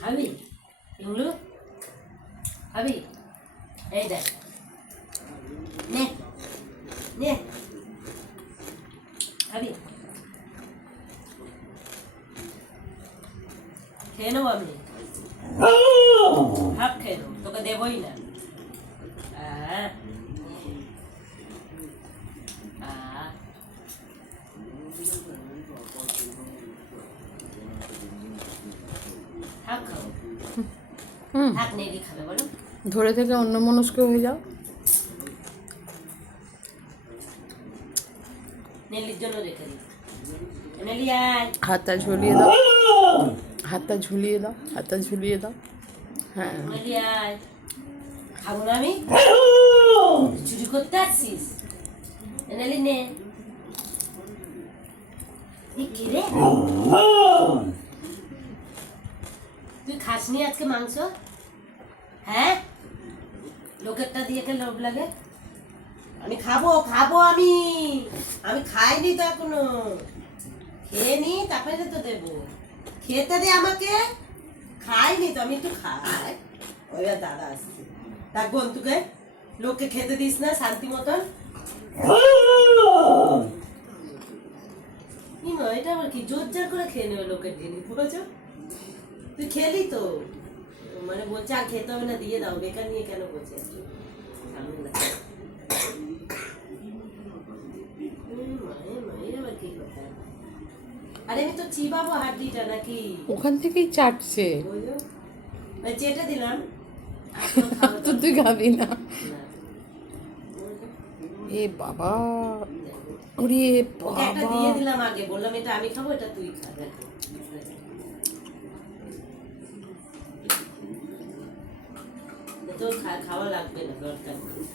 খাবি এগুলো খাবি এই দেখ। নে নে। খাবি খেয়ে নেব আমি? ভাব খেয়ে নেব, তোকে দেবই না। আহ। আহ। থাক খাও হুম। ধরে থেকে অন্য মনস্ক হয়ে যাও। হাতটা ঝুলিয়ে দাও। হাতটা ঝুলিয়ে দাও। হাতটা ঝুলিয়ে দাও। হ্যাঁ। খাব না আমি? চুরি করতে আসছিস? নেলি নে। কি রে? খাসনি আজকে মাংস? হ্যাঁ? লোকেরটা দিয়ে কে লোভ লাগে। আমি খাব খাব আমি। আমি খাইনি তো এখনও। খেয়ে নি তারপরে তো দেবো। খেতে দে আমাকে। খাইনি তো আমি একটু খাই। ওই দাদা আসছে। ডাক বন্ধুকে লোককে খেতে দিস না শান্তি মতন। এটা আবার কি? জোর জার করে খেয়ে নেবে লোকের জিনিস বুঝেছ? তুই খেলি তো। মানে বলছে আর খেতে হবে না দিয়ে দাও বেকার নিয়ে কেন বলছে? আরে আমি তো চিবাবো হাড্ডিটা নাকি? ওখান থেকেই চাটছে। চেটে দিলাম। তো তুই খাবি না। এ বাবা। ওরে বাবা। দিয়ে দিলাম আগে বললাম এটা আমি খাব এটা তুই খা তো খা- খাওয়া লাগবে না দরকার নেই।